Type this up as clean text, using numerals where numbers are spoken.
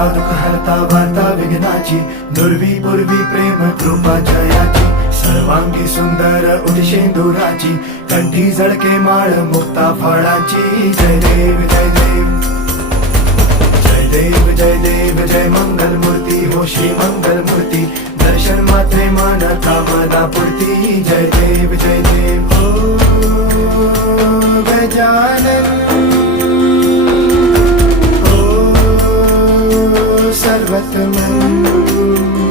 हरता दुःख हरता वार्ता विघ्नाची, दुर्वी पूर्वी प्रेम कृपा जयाची, सर्वांगी सुंदर उदिशेंदुराची, कंठी झळके माळ मुक्ता फळाची. जय देव जय देव जय देव जय देव जय मंगल मूर्ती हो श्री मंगल मूर्ती, दर्शन मात्रे मन कामना पूर्ती. जय देव जय देव हो गजानन हो सर्वतमन.